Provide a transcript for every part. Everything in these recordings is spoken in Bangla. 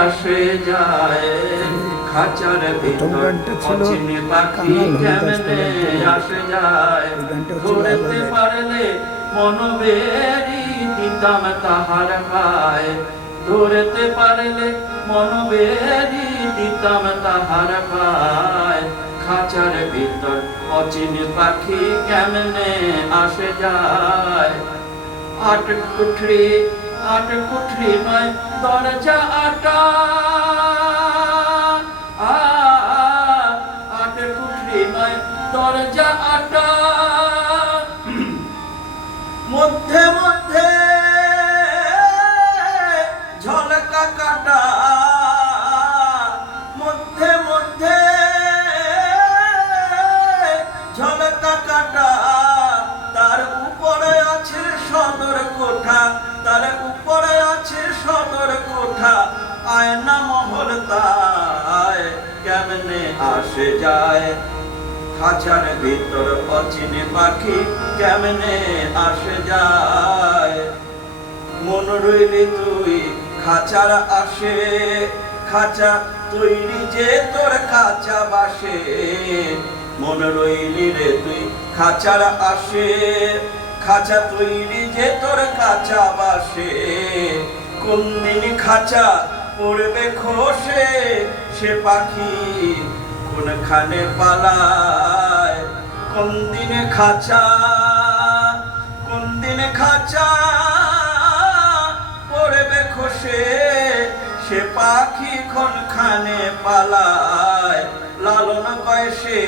আসে যায় খাঁচার ভিতর অচিনে পাখি কেমনে আসে যায় ধরতে পারলে মনোবেরি দিতাম তাহার পায় ধরতে পারলে মনোবেরি দিতাম তাহার পায় খাঁচার ভিতর অচিনে পাখি কেমনে আসে যায় আট কুঠরি নয় দরজা আটা আট কুঠরি নয় দরজা আটা মধ্যে মধ্যে ঝলকা কাটা মধ্যে মধ্যে ঝলকা কাটা তার উপরে আছে সদর কোঠা তার উপরে আছে সদর কোঠা আয়না মহল তাই কেমনে আসে যায় খাঁচার ভিতর অচিনে পাখি কেমনে আসে যায় মন রইলি তুই খাঁচার আসে খাঁচা তৈরি যে তোর খাঁচা বাসে মন রইলি রে তুই খাঁচার আসে খাঁচা তৈরি যে তোর খাঁচা বাসে কোন দিন খাঁচা পড়বে খসে সে পাখি কোনখানে পালায় কোন দিনে খাঁচা পড়বে খসে সে পাখি কোনখানে পালায় লালন কয় সে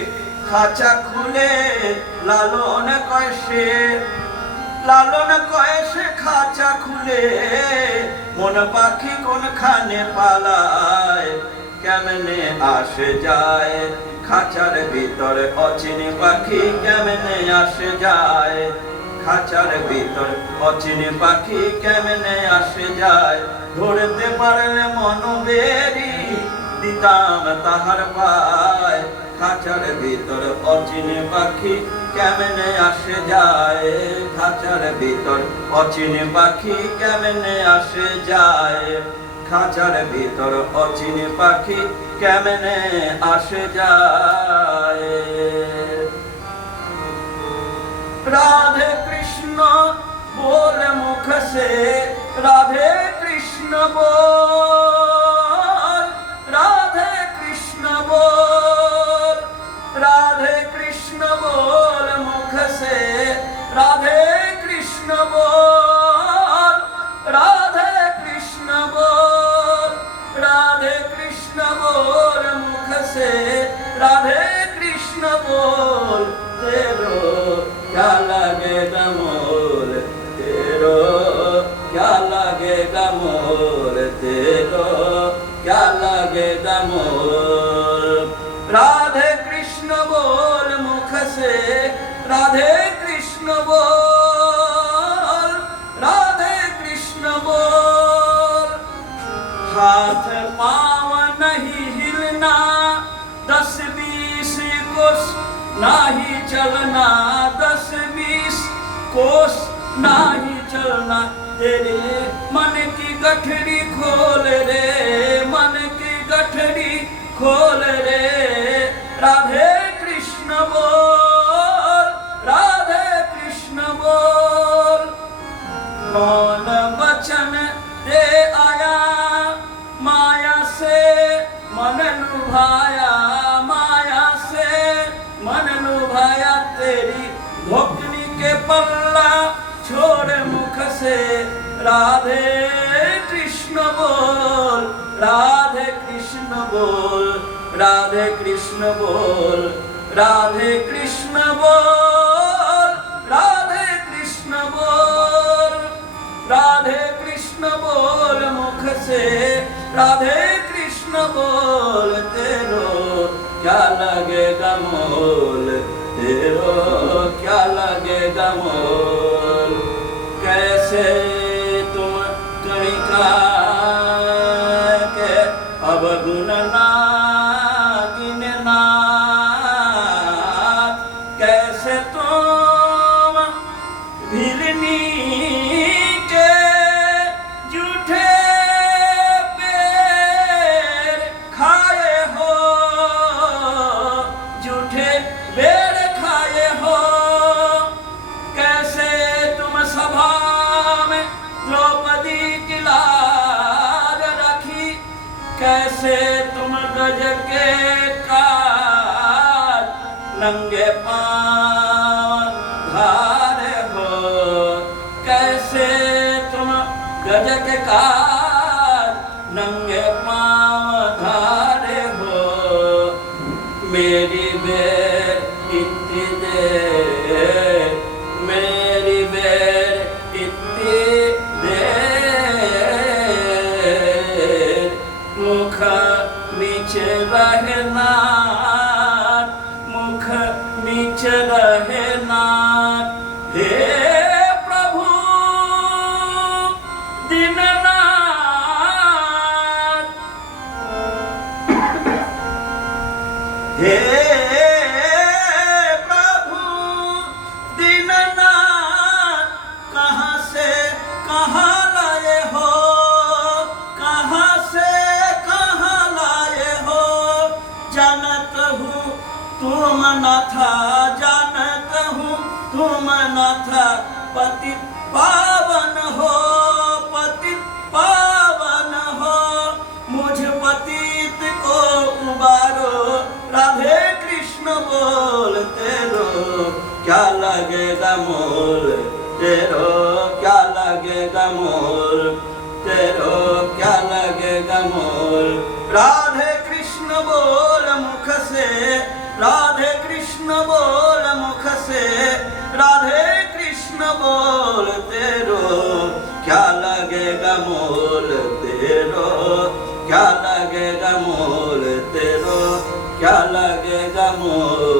খাঁচা খুলে লালন কয় সে খাঁচা খুলে মন পাখি কোনখানে পালায় কেমনে আসে যায় খাঁচার ভিতরে অচিনে পাখি কেমনে আসে যায় খাঁচার ভিতর অচিনে পাখি কেমনে আসে যায় ধরতে পারলে মনোবেরি দিতাম তাহার পায় খাঁচার ভিতর অচিনে পাখি কেমনে আসে যায় খাঁচার ভিতর অচিনে পাখি কেমনে আসে যায় খাঁচার ভিতর অচিনে পাখি কেমনে আসে যায় রাধে কৃষ্ণ बोल मुख से राधे कृष्ण बोल राधे कृष्ण बोल राधे कृष्ण बोल मुख से राधे कृष्ण बोल राधे कृष्ण बोल राधे कृष्ण बोल मुख से राधे कृष्ण बोल तेरो क्या लगेगा मोल तेरो क्या लगेगा मोल तेरो क्या लगेगा मोल राधे कृष्ण बोल मुख से राधे कृष्ण बोल राधे कृष्ण बोल हाथ पाँव नहीं हिलना 10-20 कोस नाही चलना 10-20 कोस नाही चलना तेरे मन की गठरी खोल रे मन की गठरी खोल रे राधे कृष्ण बोल राधे कृष्ण बोल कौन वचन दे आया माया से मन लुभाया माया से मन लुभाया तेरी धोखनी के पल्ला छोड़ मुख से राधे कृष्ण बोल राधे कृष्ण बोल राधे कृष्ण बोल राधे कृष्ण बोल राधे कृष्ण बोल राधे कृष्ण बोल मुख से राधे कृष्ण बोल तेरो क्या लगेगा मोल तेरो क्या लगेगा मोल कैसे तुम कणिका के अब गुण ना गिनना कैसे तुम भिलनी के जूठे पे कैसे तुम गज के काज नंगे पांव धारे हो, कैसे तुम गज के काज नंगे पांव धारे हो। मेरी बेर इतनी देर, मेरी बेर इतनी देर, मुख नीचे रहना, मुख नीचे रहना। हे प्रभु दीननाथ, हे प्रभु दीननाथ, कहाँ से कहाँ लाए हो, कहाँ से कहाँ लाए हो। जानत हूँ तुम न था, जानत हूँ तुम न था, पति पावन हो, पति पावन हो। मुझ पतित को उबारो, राधे कृष्ण बोलते रो, क्या लगेगा मोल तेरो, क्या लगेगा मोल तेरो, क्या लगेगा मोल। राधे कृष्ण बोल मुख से, राधे कृष्ण बोल मुख से, राधे कृष्ण बोल तेरो, क्या लगेगा मोल तेरो, क्या लगेगा मोल तेरो, क्या लगेगा मोल।